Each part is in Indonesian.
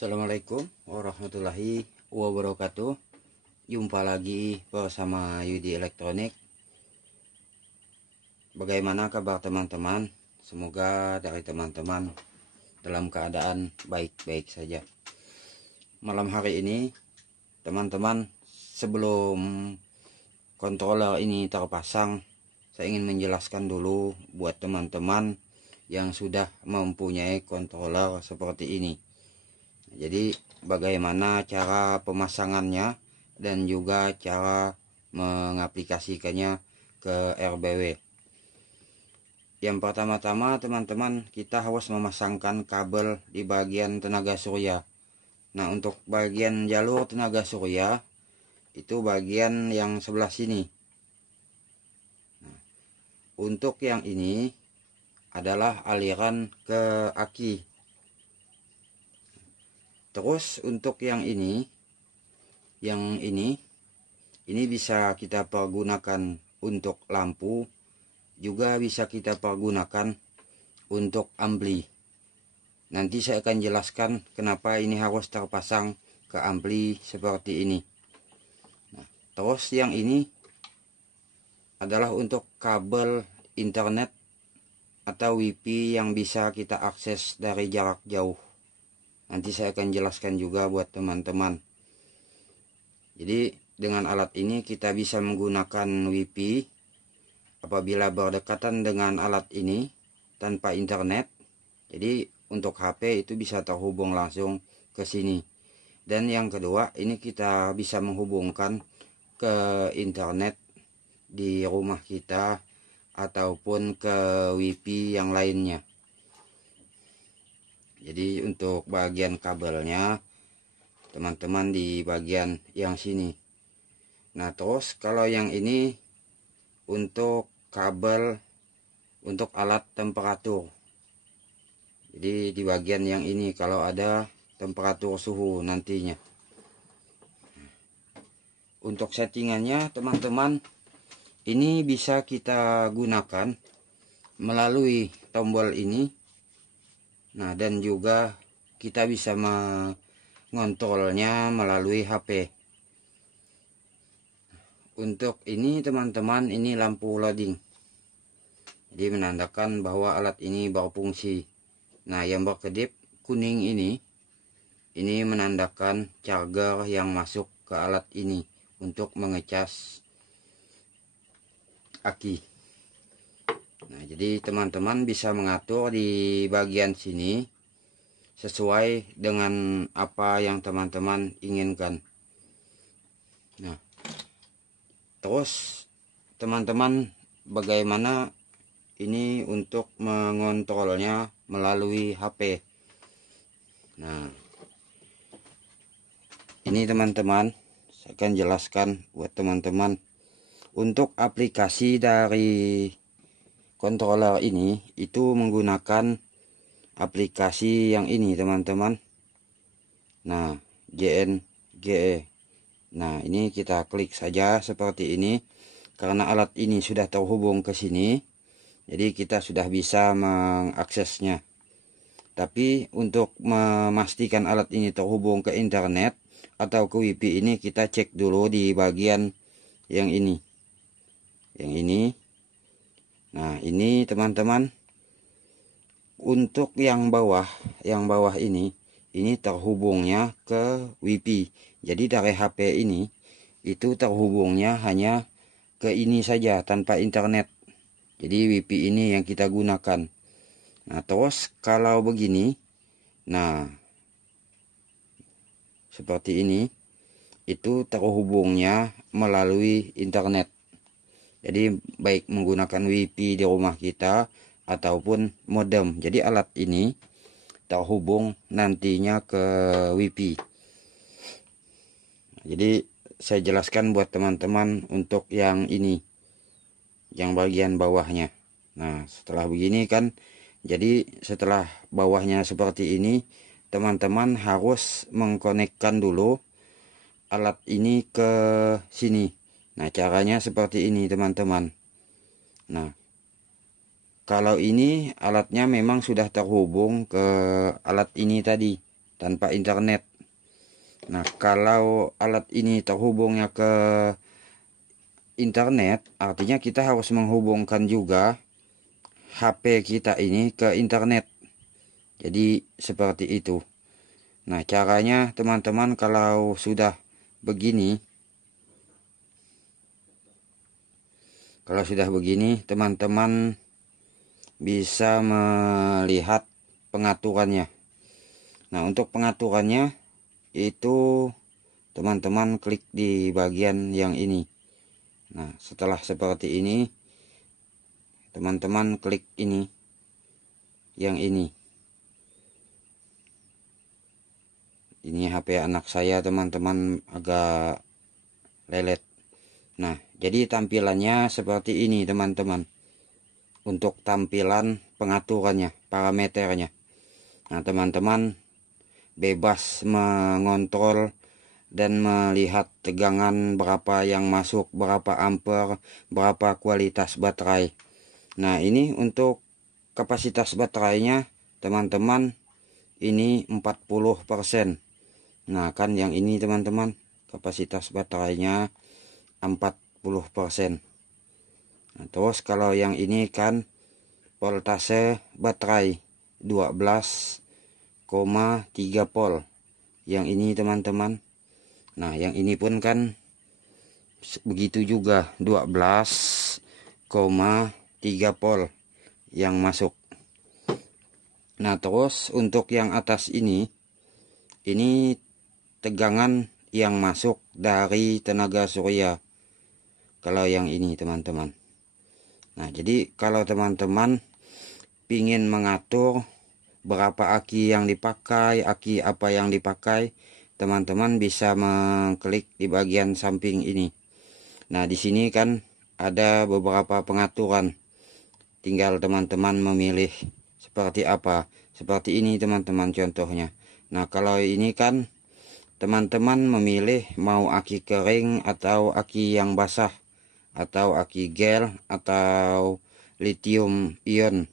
Assalamualaikum warahmatullahi wabarakatuh. Jumpa lagi bersama Yudi Elektronik. Bagaimana kabar teman-teman? Semoga dari teman-teman dalam keadaan baik-baik saja. Malam hari ini teman-teman, sebelum controller ini terpasang, saya ingin menjelaskan dulu buat teman-teman yang sudah mempunyai controller seperti ini. Jadi bagaimana cara pemasangannya dan juga cara mengaplikasikannya ke RBW. Yang pertama-tama teman-teman, kita harus memasangkan kabel di bagian tenaga surya. Nah, untuk bagian jalur tenaga surya itu bagian yang sebelah sini. Nah, untuk yang ini adalah aliran ke aki. Terus untuk yang ini bisa kita pergunakan untuk lampu, juga bisa kita pergunakan untuk ampli. Nanti saya akan jelaskan kenapa ini harus terpasang ke ampli seperti ini. Nah, terus yang ini adalah untuk kabel internet atau WiFi yang bisa kita akses dari jarak jauh. Nanti saya akan jelaskan juga buat teman-teman. Jadi dengan alat ini kita bisa menggunakan WiFi apabila berdekatan dengan alat ini tanpa internet. Jadi untuk HP itu bisa terhubung langsung ke sini. Dan yang kedua, ini kita bisa menghubungkan ke internet di rumah kita ataupun ke WiFi yang lainnya. Jadi untuk bagian kabelnya teman-teman di bagian yang sini. Nah, terus kalau yang ini untuk kabel untuk alat temperatur. Jadi di bagian yang ini kalau ada temperatur suhu nantinya. Untuk settingannya teman-teman, ini bisa kita gunakan melalui tombol ini. Nah, dan juga kita bisa mengontrolnya melalui HP. Untuk ini teman-teman, ini lampu loading. Jadi menandakan bahwa alat ini berfungsi. Nah, yang berkedip kuning ini menandakan charger yang masuk ke alat ini untuk mengecas aki. Nah, jadi teman-teman bisa mengatur di bagian sini sesuai dengan apa yang teman-teman inginkan. Nah, terus teman-teman, bagaimana ini untuk mengontrolnya melalui HP. Nah, ini teman-teman, saya akan jelaskan buat teman-teman. Untuk aplikasi dari controller ini itu menggunakan aplikasi yang ini teman-teman. Nah, JNGE. Nah, ini kita klik saja seperti ini. Karena alat ini sudah terhubung ke sini, jadi kita sudah bisa mengaksesnya. Tapi untuk memastikan alat ini terhubung ke internet atau ke WiFi ini, kita cek dulu di bagian yang ini. Yang ini. Nah, ini teman-teman, untuk yang bawah ini terhubungnya ke WiFi. Jadi dari HP ini itu terhubungnya hanya ke ini saja tanpa internet. Jadi WiFi ini yang kita gunakan. Nah, terus kalau begini, nah seperti ini, itu terhubungnya melalui internet. Jadi baik menggunakan WiFi di rumah kita ataupun modem. Jadi alat ini terhubung nantinya ke WiFi. Jadi saya jelaskan buat teman-teman untuk yang ini, yang bagian bawahnya. Nah, setelah begini kan, jadi setelah bawahnya seperti ini, teman-teman harus mengkonekkan dulu alat ini ke sini. Nah, caranya seperti ini teman-teman. Nah, kalau ini alatnya memang sudah terhubung ke alat ini tadi. tanpa internet. Nah, kalau alat ini terhubungnya ke internet, artinya kita harus menghubungkan juga HP kita ini ke internet. Jadi seperti itu. Nah, caranya teman-teman kalau sudah begini, teman-teman bisa melihat pengaturannya. Nah, untuk pengaturannya itu teman-teman klik di bagian yang ini. Nah, setelah seperti ini, teman-teman klik ini, yang ini. Ini HP anak saya, teman-teman, agak lelet. Nah, jadi tampilannya seperti ini, teman-teman. Untuk tampilan pengaturannya, parameternya. Nah, teman-teman bebas mengontrol dan melihat tegangan berapa yang masuk, berapa ampere, berapa kualitas baterai. Nah, ini untuk kapasitas baterainya, teman-teman, ini 40%. Nah, kan yang ini teman-teman, kapasitas baterainya 40%. Nah, terus kalau yang ini kan voltase baterai 12,3 volt. Yang ini teman-teman. Nah, yang ini pun kan begitu juga 12,3 volt yang masuk. Nah, terus untuk yang atas ini tegangan yang masuk dari tenaga surya. Kalau yang ini teman-teman. Nah, jadi kalau teman-teman pingin mengatur berapa aki yang dipakai, aki apa yang dipakai, teman-teman bisa mengklik di bagian samping ini. Nah, di sini kan ada beberapa pengaturan. Tinggal teman-teman memilih seperti apa. Seperti ini teman-teman contohnya. Nah, kalau ini kan teman-teman memilih mau aki kering atau aki yang basah, atau aki gel atau lithium ion.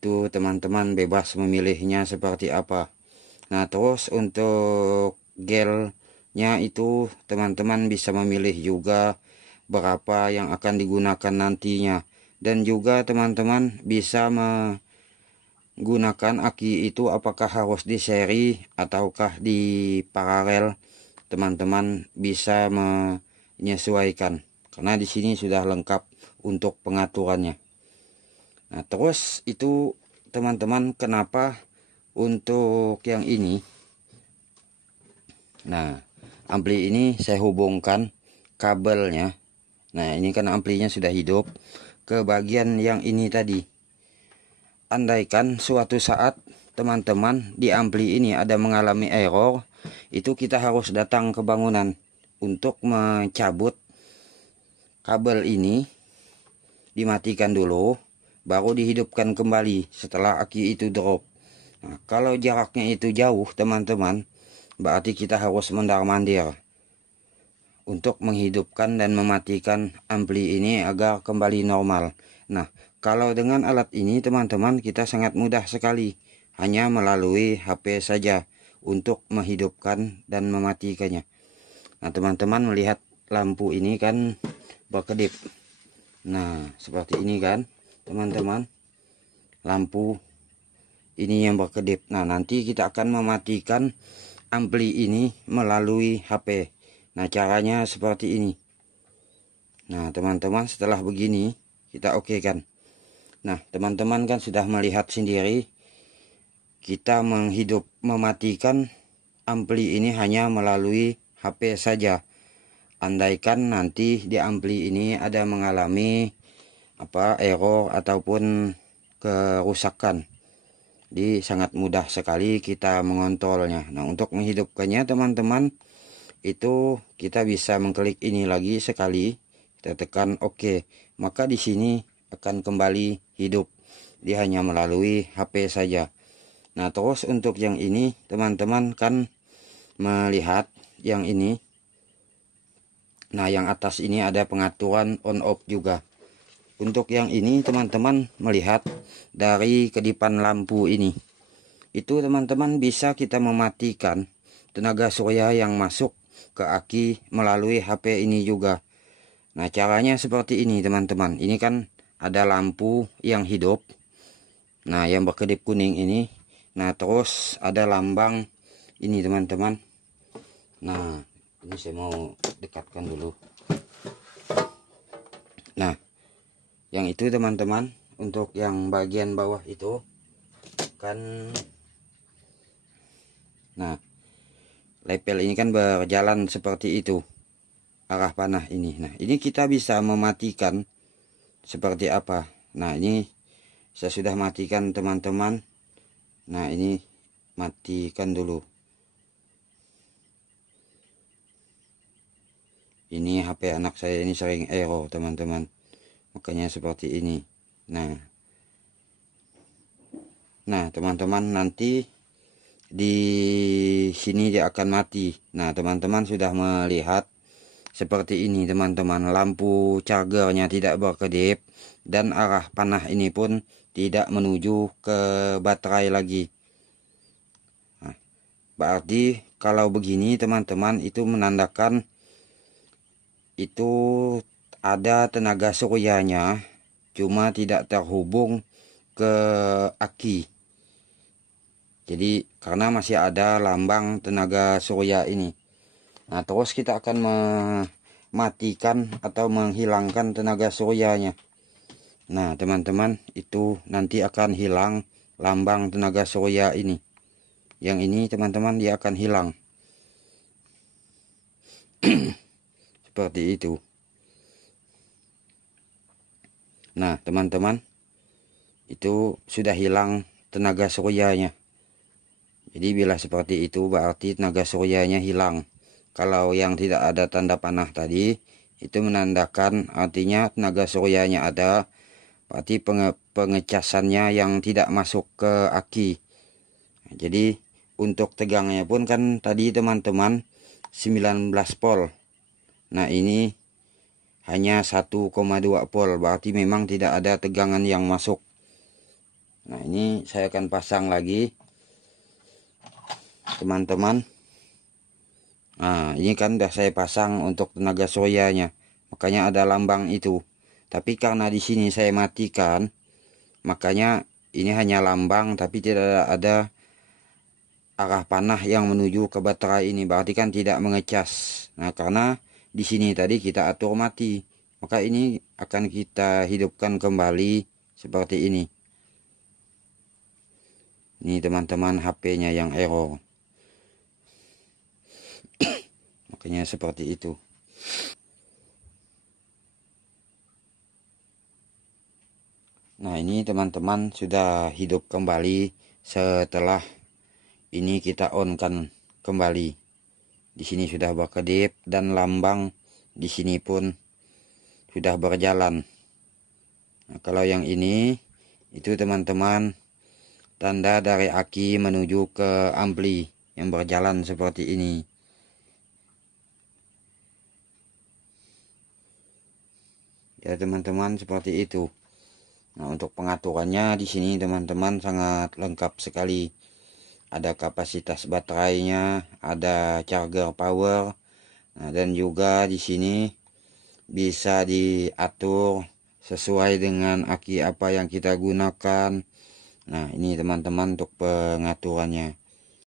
Itu teman-teman bebas memilihnya seperti apa. Nah, terus untuk gelnya itu teman-teman bisa memilih juga berapa yang akan digunakan nantinya. Dan juga teman-teman bisa gunakan aki itu apakah harus di seri ataukah di paralel. Teman-teman bisa menyesuaikan karena di sini sudah lengkap untuk pengaturannya. Nah, terus itu teman-teman kenapa untuk yang ini. Nah, ampli ini saya hubungkan kabelnya. Nah, ini kan amplinya sudah hidup ke bagian yang ini tadi. Andaikan suatu saat teman-teman di ampli ini ada mengalami error, itu kita harus datang ke bangunan untuk mencabut kabel ini, dimatikan dulu, baru dihidupkan kembali setelah aki itu drop. Nah, kalau jaraknya itu jauh teman-teman, berarti kita harus mondar-mandir untuk menghidupkan dan mematikan ampli ini agar kembali normal. Nah, kalau dengan alat ini teman-teman kita sangat mudah sekali, hanya melalui HP saja untuk menghidupkan dan mematikannya. Nah, teman-teman melihat lampu ini kan berkedip. Nah, seperti ini kan teman-teman, lampu ini yang berkedip. Nah, nanti kita akan mematikan ampli ini melalui HP. Nah, caranya seperti ini. Nah, teman-teman setelah begini kita oke kan. Nah, teman-teman kan sudah melihat sendiri kita mematikan ampli ini hanya melalui HP saja. Andaikan nanti di ampli ini ada mengalami error ataupun kerusakan, jadi sangat mudah sekali kita mengontrolnya. Nah, untuk menghidupkannya teman-teman itu kita bisa mengklik ini lagi sekali, kita tekan OK, maka di sini akan kembali hidup. Dia hanya melalui HP saja. Nah, terus untuk yang ini teman-teman kan melihat yang ini. Nah, yang atas ini ada pengaturan on off juga. Untuk yang ini teman-teman melihat dari kedipan lampu ini. itu teman-teman bisa kita mematikan tenaga surya yang masuk ke aki melalui HP ini juga. Nah, caranya seperti ini teman-teman. Ini kan ada lampu yang hidup. Nah, yang berkedip kuning ini. Nah, terus ada lambang ini teman-teman. Nah, ini saya mau dekatkan dulu. Nah, yang itu teman-teman, untuk yang bagian bawah itu kan, nah, lepel ini kan berjalan seperti itu arah panah ini. Nah, ini kita bisa mematikan seperti apa. Nah, ini saya sudah matikan teman-teman. Nah, ini matikan dulu. Ini HP anak saya ini sering error teman-teman, makanya seperti ini. Nah teman-teman, nanti di sini dia akan mati. Nah, teman-teman sudah melihat seperti ini teman-teman, lampu chargernya tidak berkedip dan arah panah ini pun tidak menuju ke baterai lagi. Nah, berarti kalau begini teman-teman, itu menandakan itu ada tenaga suryanya, cuma tidak terhubung ke aki. Jadi karena masih ada lambang tenaga surya ini. Nah, terus kita akan mematikan atau menghilangkan tenaga suryanya. Nah, teman-teman, itu nanti akan hilang lambang tenaga surya ini. Yang ini teman-teman, dia akan hilang. Seperti itu. Nah, teman-teman, itu sudah hilang tenaga suryanya. Jadi bila seperti itu berarti tenaga suryanya hilang. Kalau yang tidak ada tanda panah tadi, itu menandakan artinya tenaga suryanya ada, berarti pengecasannya yang tidak masuk ke aki. Nah, jadi untuk tegangnya pun kan tadi teman-teman 19 volt. Nah, ini hanya 1,2 volt, berarti memang tidak ada tegangan yang masuk. Nah, ini saya akan pasang lagi teman-teman. Nah, ini kan udah saya pasang untuk tenaga suryanya, makanya ada lambang itu. Tapi karena di sini saya matikan, makanya ini hanya lambang tapi tidak ada arah panah yang menuju ke baterai ini, berarti kan tidak mengecas. Nah, karena di sini tadi kita atur mati, maka ini akan kita hidupkan kembali seperti ini. Ini teman-teman, HP-nya yang error. Makanya seperti itu. Nah, ini teman-teman sudah hidup kembali setelah ini kita on kan kembali. Di sini sudah berkedip dan lambang di sini pun sudah berjalan. Nah, kalau yang ini itu teman-teman, tanda dari aki menuju ke ampli yang berjalan seperti ini. Ya teman-teman, seperti itu. Nah, untuk pengaturannya di sini teman-teman sangat lengkap sekali. Ada kapasitas baterainya, ada charger power. Nah, dan juga di sini bisa diatur sesuai dengan aki apa yang kita gunakan. Nah, ini teman-teman untuk pengaturannya.